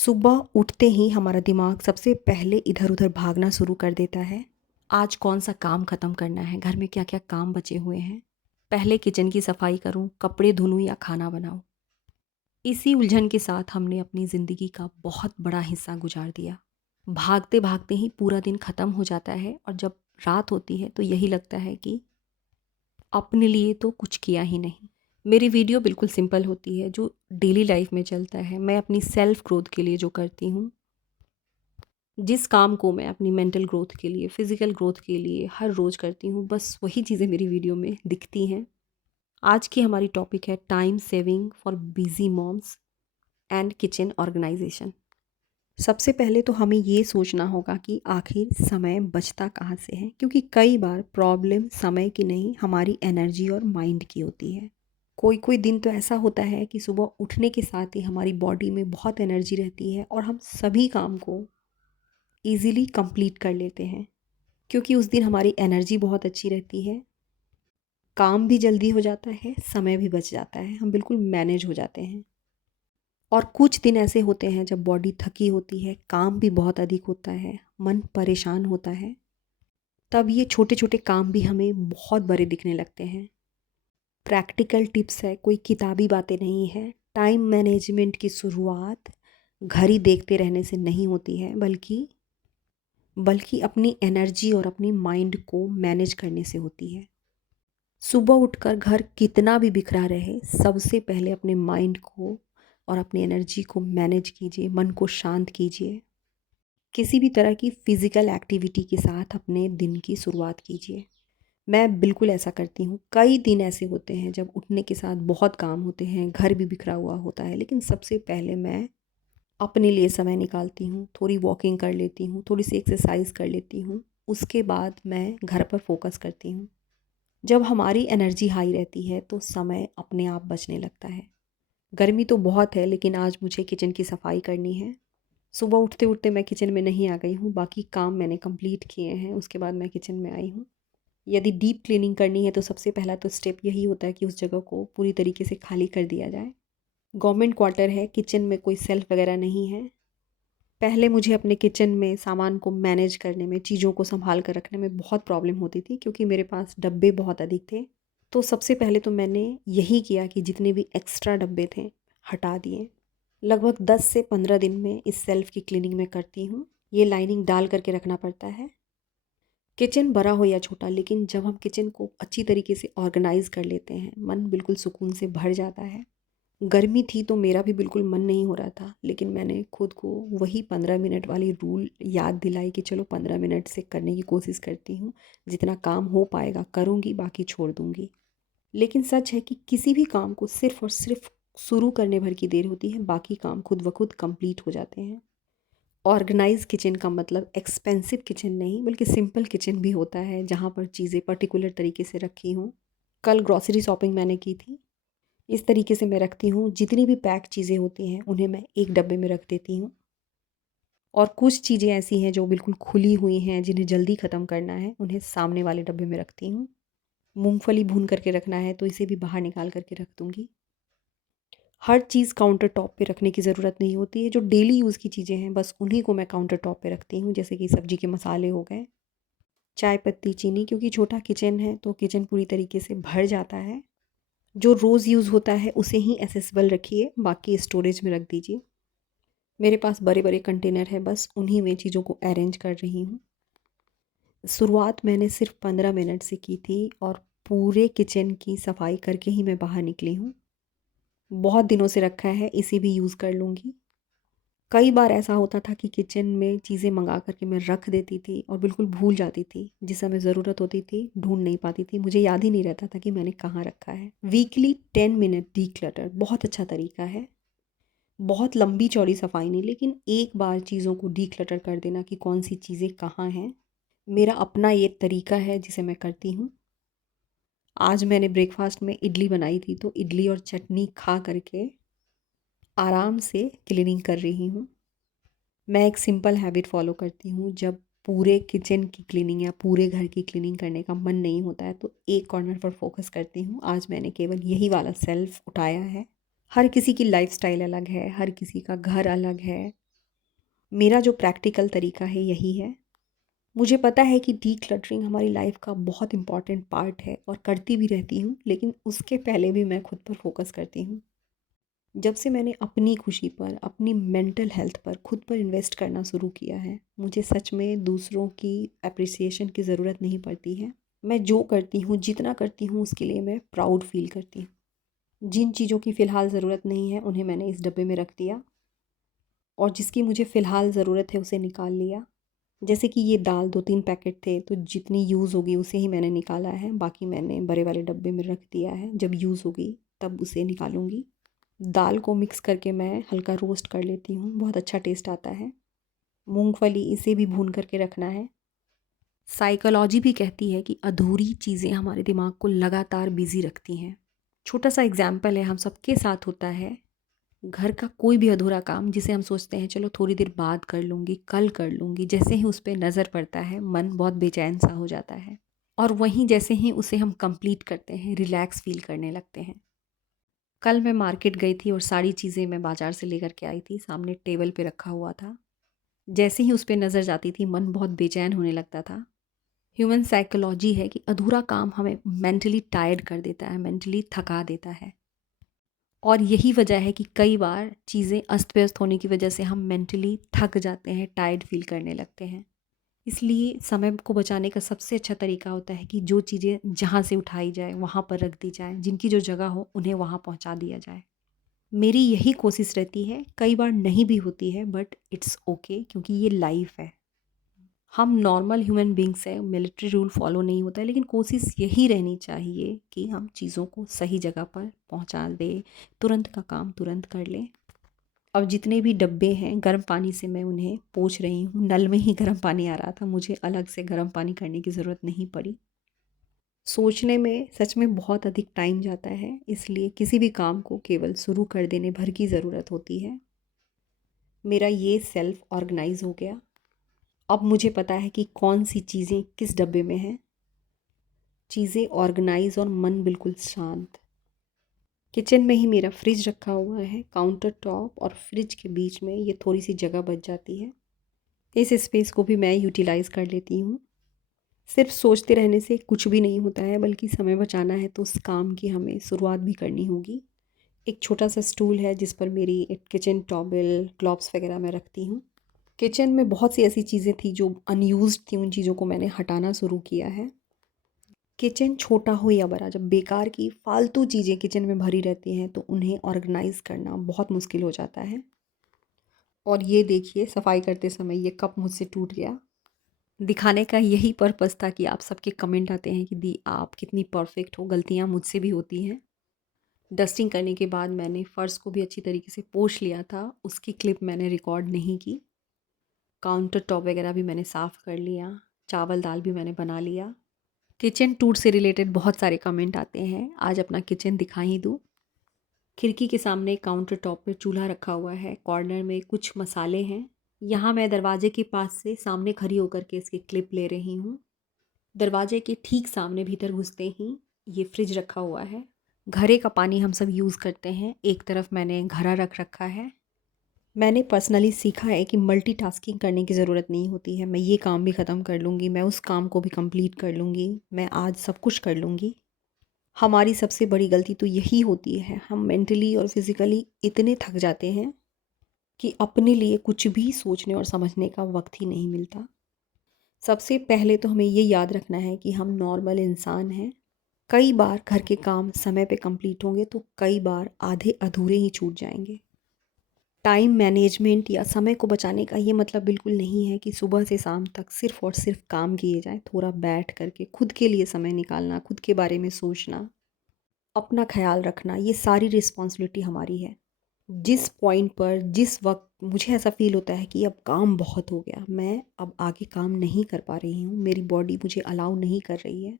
सुबह उठते ही हमारा दिमाग सबसे पहले इधर-उधर भागना शुरू कर देता है। आज कौन-सा काम ख़त्म करना है, घर में क्या-क्या काम बचे हुए हैं, पहले किचन की सफाई करूँ, कपड़े धुलूँ या खाना बनाऊँ। इसी उलझन के साथ हमने अपनी ज़िंदगी का बहुत बड़ा हिस्सा गुज़ार दिया। भागते-भागते ही पूरा दिन ख़त्म हो जाता है और जब रात होती है तो यही लगता है कि अपने लिए तो कुछ किया ही नहीं। मेरी वीडियो बिल्कुल सिंपल होती है, जो डेली लाइफ़ में चलता है। मैं अपनी सेल्फ़ ग्रोथ के लिए जो करती हूँ, जिस काम को मैं अपनी मेंटल ग्रोथ के लिए, फिज़िकल ग्रोथ के लिए हर रोज़ करती हूँ, बस वही चीज़ें मेरी वीडियो में दिखती हैं। आज की हमारी टॉपिक है time saving for busy moms and kitchen organisation. सबसे पहले तो हमें ये सोचना होगा कि आखिर समय बचता कहाँ से है, क्योंकि कई बार प्रॉब्लम समय की नहीं, हमारी एनर्जी और माइंड की होती है। कोई-कोई दिन तो ऐसा होता है कि सुबह उठने के साथ ही हमारी बॉडी में बहुत एनर्जी रहती है और हम सभी काम को ईज़िली कंप्लीट कर लेते हैं, क्योंकि उस दिन हमारी एनर्जी बहुत अच्छी रहती है, काम भी जल्दी हो जाता है, समय भी बच जाता है, हम बिल्कुल मैनेज हो जाते हैं। और कुछ दिन ऐसे होते हैं जब बॉडी थकी होती है, काम भी बहुत अधिक होता है, मन परेशान होता है, तब ये छोटे-छोटे काम भी हमें बहुत बड़े दिखने लगते हैं। प्रैक्टिकल टिप्स है, कोई किताबी बातें नहीं है। टाइम मैनेजमेंट की शुरुआत घड़ी देखते रहने से नहीं होती है, बल्कि अपनी एनर्जी और अपनी माइंड को मैनेज करने से होती है। सुबह उठकर घर कितना भी बिखरा रहे, सबसे पहले अपने माइंड को और अपनी एनर्जी को मैनेज कीजिए, मन को शांत कीजिए। किसी भी तरह की फ़िज़िकल एक्टिविटी के साथ अपने दिन की शुरुआत कीजिए। मैं बिल्कुल ऐसा करती हूँ। कई दिन ऐसे होते हैं जब उठने के साथ बहुत काम होते हैं, घर भी बिखरा हुआ होता है, लेकिन सबसे पहले मैं अपने लिए समय निकालती हूँ, थोड़ी वॉकिंग कर लेती हूँ, थोड़ी-सी एक्सरसाइज़ कर लेती हूँ। उसके बाद मैं घर पर फ़ोकस करती हूँ। जब हमारी एनर्जी हाई रहती है तो समय अपने आप बचने लगता है। गर्मी तो बहुत है, लेकिन आज मुझे किचन की सफाई करनी है। सुबह उठते-उठते मैं किचन में नहीं आ गई हूँ, बाकी काम मैंने कंप्लीट किए हैं, उसके बाद मैं किचन में आई हूँ। यदि डीप क्लीनिंग करनी है तो सबसे पहला तो स्टेप यही होता है कि उस जगह को पूरी तरीके से खाली कर दिया जाए। गवर्नमेंट क्वार्टर है, किचन में कोई सेल्फ वगैरह नहीं है। पहले मुझे अपने किचन में सामान को मैनेज करने में, चीज़ों को सँभाल कर रखने में बहुत प्रॉब्लम होती थी, क्योंकि मेरे पास डब्बे बहुत अधिक थे। तो सबसे पहले तो मैंने यही किया कि जितने भी एक्स्ट्रा डब्बे थे, हटा दिए। लगभग 10 से 15 दिन में इस सेल्फ़ की क्लीनिंग मैं करती हूँ। ये लाइनिंग डाल कर के रखना पड़ता है। किचन बड़ा हो या छोटा, लेकिन जब हम किचन को अच्छी तरीके से ऑर्गेनाइज़ कर लेते हैं, मन बिल्कुल सुकून से भर जाता है। गर्मी थी तो मेरा भी बिल्कुल मन नहीं हो रहा था, लेकिन मैंने खुद को वही 15 मिनट वाली रूल याद दिलाई कि चलो 15 मिनट से करने की कोशिश करती हूँ। जितना काम हो पाएगा करूँगी, बाकी छोड़ दूँगी। लेकिन सच है कि किसी भी काम को सिर्फ़ और सिर्फ़ शुरू करने भर की देर होती है, बाकी काम खुद ब खुद कंप्लीट हो जाते हैं। ऑर्गेनाइज़ किचन का मतलब एक्सपेंसिव किचन नहीं, बल्कि सिंपल किचन भी होता है, जहाँ पर चीज़ें पर्टिकुलर तरीके से रखी हों। कल ग्रॉसरी शॉपिंग मैंने की थी। इस तरीके से मैं रखती हूँ, जितनी भी पैक चीज़ें होती हैं, उन्हें मैं एक डब्बे में रख देती हूँ। और कुछ चीज़ें ऐसी हैं जो बिल्कुल खुली हुई हैं, जिन्हें जल्दी ख़त्म करना है, उन्हें सामने वाले डब्बे में रखती हूँ। मूँगफली भून करके रखना है, तो इसे भी बाहर निकाल कर के रख दूँगी। हर चीज़ काउंटर टॉप पे रखने की ज़रूरत नहीं होती है। जो डेली यूज़ की चीज़ें हैं, बस उन्हीं को मैं काउंटर टॉप पे रखती हूँ, जैसे कि सब्ज़ी के मसाले हो गए, चाय पत्ती, चीनी, क्योंकि छोटा किचन है तो किचन पूरी तरीके से भर जाता है। जो रोज़ यूज़ होता है उसे ही एक्सेसिबल रखिए, बाकी स्टोरेज में रख दीजिए। मेरे पास बड़े-बड़े कंटेनर हैं, बस उन्हीं में चीज़ों को अरेंज कर रही हूँ। शुरुआत मैंने सिर्फ़ 15 मिनट से की थी और पूरे किचन की सफाई करके ही मैं बाहर निकली हूँ। बहुत दिनों से रखा है, इसे भी यूज़ कर लूँगी। कई बार ऐसा होता था कि किचन में चीज़ें मँगा कर के मैं रख देती थी और बिल्कुल भूल जाती थी। जिस समय ज़रूरत होती थी, ढूँढ नहीं पाती थी। मुझे याद ही नहीं रहता था कि मैंने कहाँ रखा है। वीकली 10 मिनट डिक्लटर बहुत अच्छा तरीका है। बहुत लंबी चौड़ी सफाई नहीं, लेकिन एक बार चीज़ों को डिक्लटर कर देना कि कौन-सी चीज़ें कहाँ हैं। मेरा अपना ये तरीका है जिसे मैं करती हूँ। आज मैंने ब्रेकफ़ास्ट में इडली बनाई थी, तो इडली और चटनी खा कर के आराम से क्लीनिंग कर रही हूँ। मैं एक सिंपल हैबिट फ़ॉलो करती हूँ, जब पूरे किचन की क्लीनिंग या पूरे घर की क्लीनिंग करने का मन नहीं होता है, तो एक कॉर्नर पर फ़ोकस करती हूँ। आज मैंने केवल यही वाला सेल्फ़ उठाया है। हर किसी की लाइफ़स्टाइल अलग है, हर किसी का घर अलग है। मेरा जो प्रैक्टिकल तरीका है यही है। मुझे पता है कि डीक्लटरिंग हमारी लाइफ का बहुत इम्पॉर्टेंट पार्ट है और करती भी रहती हूँ, लेकिन उसके पहले भी मैं खुद पर फोकस करती हूँ। जब से मैंने अपनी खुशी पर, अपनी मेंटल हेल्थ पर, खुद पर इन्वेस्ट करना शुरू किया है, मुझे सच में दूसरों की अप्रिसिएशन की ज़रूरत नहीं पड़ती है। मैं जो करती हूँ, जितना करती हूँ, उसके लिए मैं प्राउड फील करती हूँ। जिन चीज़ों की फ़िलहाल ज़रूरत नहीं है उन्हें मैंने इस डब्बे में रख दिया, और जिसकी मुझे फ़िलहाल ज़रूरत है उसे निकाल लिया। जैसे कि ये दाल 2-3 पैकेट थे, तो जितनी यूज़ होगी उसे ही मैंने निकाला है, बाकी मैंने बड़े वाले डब्बे में रख दिया है। जब यूज़ होगी तब उसे निकालूंगी। दाल को मिक्स करके मैं हल्का रोस्ट कर लेती हूँ, बहुत अच्छा टेस्ट आता है। मूंगफली, इसे भी भून करके रखना है। साइकोलॉजी भी कहती है कि अधूरी चीज़ें हमारे दिमाग को लगातार बिजी रखती हैं। छोटा सा एग्जाम्पल है, हम सबके साथ होता है। घर का कोई भी अधूरा काम जिसे हम सोचते हैं चलो थोड़ी देर बाद कर लूँगी, कल कर लूँगी, जैसे ही उस पे नज़र पड़ता है मन बहुत बेचैन सा हो जाता है, और वहीं जैसे ही उसे हम कंप्लीट करते हैं रिलैक्स फील करने लगते हैं। कल मैं मार्केट गई थी और सारी चीज़ें मैं बाज़ार से लेकर के आई थी, सामने टेबल पे रखा हुआ था। जैसे ही उस पे नज़र जाती थी मन बहुत बेचैन होने लगता था। ह्यूमन साइकोलॉजी है कि अधूरा काम हमें मेंटली टायर्ड कर देता है, मेंटली थका देता है। और यही वजह है कि कई बार चीज़ें अस्त व्यस्त होने की वजह से हम मेंटली थक जाते हैं, टायर्ड फील करने लगते हैं। इसलिए समय को बचाने का सबसे अच्छा तरीका होता है कि जो चीज़ें जहाँ से उठाई जाए वहाँ पर रख दी जाए, जिनकी जो जगह हो उन्हें वहाँ पहुँचा दिया जाए। मेरी यही कोशिश रहती है, कई बार नहीं भी होती है, बट इट्स ओके, क्योंकि ये लाइफ है। हम नॉर्मल ह्यूमन बींग्स हैं, मिलिट्री रूल फॉलो नहीं होता है, लेकिन कोशिश यही रहनी चाहिए कि हम चीज़ों को सही जगह पर पहुंचा दें, तुरंत का काम तुरंत कर लें। अब जितने भी डब्बे हैं गर्म पानी से मैं उन्हें पोंछ रही हूँ। नल में ही गर्म पानी आ रहा था, मुझे अलग से गर्म पानी करने की ज़रूरत नहीं पड़ी। सोचने में सच में बहुत अधिक टाइम जाता है, इसलिए किसी भी काम को केवल शुरू कर देने भर की ज़रूरत होती है। मेरा ये सेल्फ ऑर्गेनाइज हो गया। अब मुझे पता है कि कौन सी चीज़ें किस डब्बे में हैं। चीज़ें ऑर्गेनाइज और मन बिल्कुल शांत। किचन में ही मेरा फ्रिज रखा हुआ है, काउंटर टॉप और फ्रिज के बीच में ये थोड़ी सी जगह बच जाती है। इस स्पेस को भी मैं यूटिलाइज़ कर लेती हूँ। सिर्फ सोचते रहने से कुछ भी नहीं होता है, बल्कि समय बचाना है तो उस काम की हमें शुरुआत भी करनी होगी। एक छोटा सा स्टूल है जिस पर मेरी एक किचन टॉवल, ग्लव्स वगैरह मैं रखती हूँ। किचन में बहुत सी ऐसी चीज़ें थी जो अनयूज्ड थी, उन चीज़ों को मैंने हटाना शुरू किया है। किचन छोटा हो या बड़ा, जब बेकार की फालतू चीज़ें किचन में भरी रहती हैं तो उन्हें ऑर्गेनाइज़ करना बहुत मुश्किल हो जाता है। और ये देखिए, सफाई करते समय ये कप मुझसे टूट गया। दिखाने का यही पर्पस था कि आप सबके कमेंट आते हैं कि दी आप कितनी परफेक्ट हो, गलतियाँ मुझसे भी होती हैं। डस्टिंग करने के बाद मैंने फ़र्श को भी अच्छी तरीके से पोंछ लिया था, उसकी क्लिप मैंने रिकॉर्ड नहीं की। काउंटर टॉप वगैरह भी मैंने साफ़ कर लिया, चावल दाल भी मैंने बना लिया। किचन टूर से रिलेटेड बहुत सारे कमेंट आते हैं, आज अपना किचन दिखा ही दूँ। खिड़की के सामने काउंटर टॉप पे चूल्हा रखा हुआ है, कॉर्नर में कुछ मसाले हैं। यहाँ मैं दरवाजे के पास से सामने खड़ी होकर के इसकी क्लिप ले रही हूँ। दरवाजे के ठीक सामने भीतर घुसते ही ये फ्रिज रखा हुआ है। घड़े का पानी हम सब यूज़ करते हैं, एक तरफ मैंने घड़ा रख रखा है। मैंने पर्सनली सीखा है कि मल्टीटास्किंग करने की ज़रूरत नहीं होती है। मैं ये काम भी ख़त्म कर लूँगी, मैं उस काम को भी कंप्लीट कर लूँगी, मैं आज सब कुछ कर लूँगी। हमारी सबसे बड़ी गलती तो यही होती है, हम मेंटली और फिज़िकली इतने थक जाते हैं कि अपने लिए कुछ भी सोचने और समझने का वक्त ही नहीं मिलता। सबसे पहले तो हमें ये याद रखना है कि हम नॉर्मल इंसान हैं। कई बार घर के काम समय पे कंप्लीट होंगे तो कई बार आधे अधूरे ही छूट जाएंगे। टाइम मैनेजमेंट या समय को बचाने का ये मतलब बिल्कुल नहीं है कि सुबह से शाम तक सिर्फ़ और सिर्फ काम किए जाएँ। थोड़ा बैठ कर के खुद के लिए समय निकालना, खुद के बारे में सोचना, अपना ख़्याल रखना, ये सारी रिस्पॉन्सिबिलिटी हमारी है। जिस पॉइंट पर, जिस वक़्त मुझे ऐसा फ़ील होता है कि अब काम बहुत हो गया, मैं अब आगे काम नहीं कर पा रही हूँ, मेरी बॉडी मुझे अलाउ नहीं कर रही है,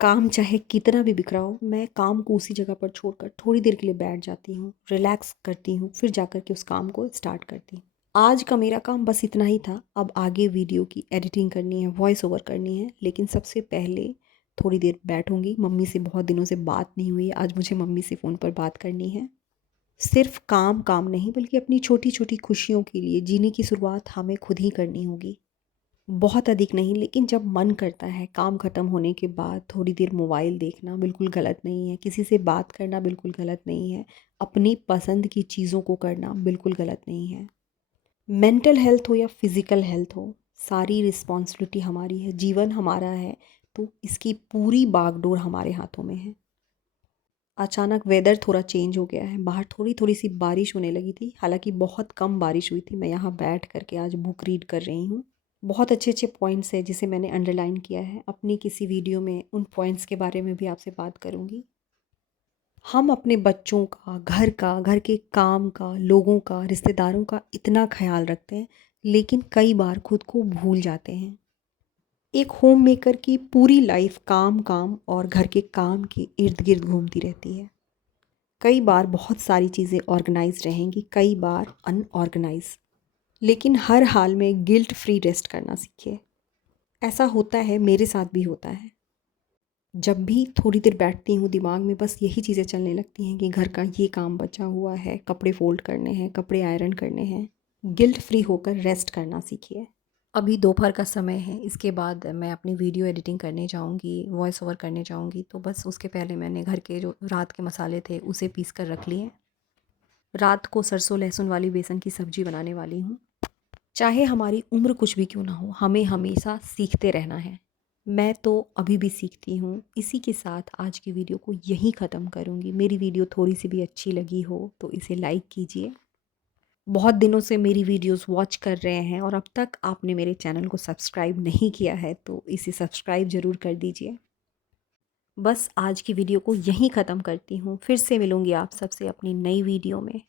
काम चाहे कितना भी बिखरा हो, मैं काम को उसी जगह पर छोड़कर थोड़ी देर के लिए बैठ जाती हूँ, रिलैक्स करती हूँ, फिर जाकर के उस काम को स्टार्ट करती हूँ। आज का मेरा काम बस इतना ही था। अब आगे वीडियो की एडिटिंग करनी है, वॉइस ओवर करनी है, लेकिन सबसे पहले थोड़ी देर बैठूंगी। मम्मी से बहुत दिनों से बात नहीं हुई है, आज मुझे मम्मी से फ़ोन पर बात करनी है। सिर्फ काम काम नहीं बल्कि अपनी छोटी छोटी खुशियों के लिए जीने की शुरुआत हमें खुद ही करनी होगी। बहुत अधिक नहीं, लेकिन जब मन करता है काम ख़त्म होने के बाद थोड़ी देर मोबाइल देखना बिल्कुल गलत नहीं है, किसी से बात करना बिल्कुल गलत नहीं है, अपनी पसंद की चीज़ों को करना बिल्कुल गलत नहीं है। मेंटल हेल्थ हो या फिज़िकल हेल्थ हो, सारी रिस्पॉन्सिबिलिटी हमारी है, जीवन हमारा है, तो इसकी पूरी बागडोर हमारे हाथों में है। अचानक वेदर थोड़ा चेंज हो गया है, बाहर थोड़ी-थोड़ी सी बारिश होने लगी थी, हालाँकि बहुत कम बारिश हुई थी। मैं यहाँ बैठ कर के आज बुक रीड कर रही हूँ। बहुत अच्छे-अच्छे पॉइंट्स हैं जिसे मैंने अंडरलाइन किया है। अपनी किसी वीडियो में उन पॉइंट्स के बारे में भी आपसे बात करूँगी। हम अपने बच्चों का, घर के काम का, लोगों का, रिश्तेदारों का इतना ख़्याल रखते हैं, लेकिन कई बार खुद को भूल जाते हैं। एक होम मेकर की पूरी लाइफ काम-काम और घर के काम के इर्द-गिर्द घूमती रहती है। कई बार बहुत सारी चीज़ें ऑर्गेनाइज़ रहेंगी, कई बार अनऑर्गेनाइज़। लेकिन हर हाल में गिल्ट फ्री रेस्ट करना सीखिए। ऐसा होता है, मेरे साथ भी होता है। जब भी थोड़ी देर बैठती हूँ, दिमाग में बस यही चीज़ें चलने लगती हैं कि घर का ये काम बचा हुआ है, कपड़े फ़ोल्ड करने हैं, कपड़े आयरन करने हैं। गिल्ट फ्री होकर रेस्ट करना सीखिए। अभी दोपहर का समय है, इसके बाद मैं अपनी वीडियो एडिटिंग करने जाऊँगी, वॉइस ओवर करने जाऊँगी, तो बस उसके पहले मैंने घर के जो रात के मसाले थे, उसे पीस कर रख लिए। रात को सरसों लहसुन वाली बेसन की सब्ज़ी बनाने वाली हूँ। चाहे हमारी उम्र कुछ भी क्यों ना हो, हमें हमेशा सीखते रहना है। मैं तो अभी भी सीखती हूँ। इसी के साथ आज की वीडियो को यहीं ख़त्म करूँगी। मेरी वीडियो थोड़ी-सी भी अच्छी लगी हो तो इसे लाइक कीजिए। बहुत दिनों से मेरी वीडियोस वॉच कर रहे हैं और अब तक आपने मेरे चैनल को सब्सक्राइब नहीं किया है तो इसे सब्सक्राइब ज़रूर कर दीजिए। बस आज की वीडियो को यहीं ख़त्म करती हूँ। फिर से मिलूँगी आप सबसे अपनी नई वीडियो में।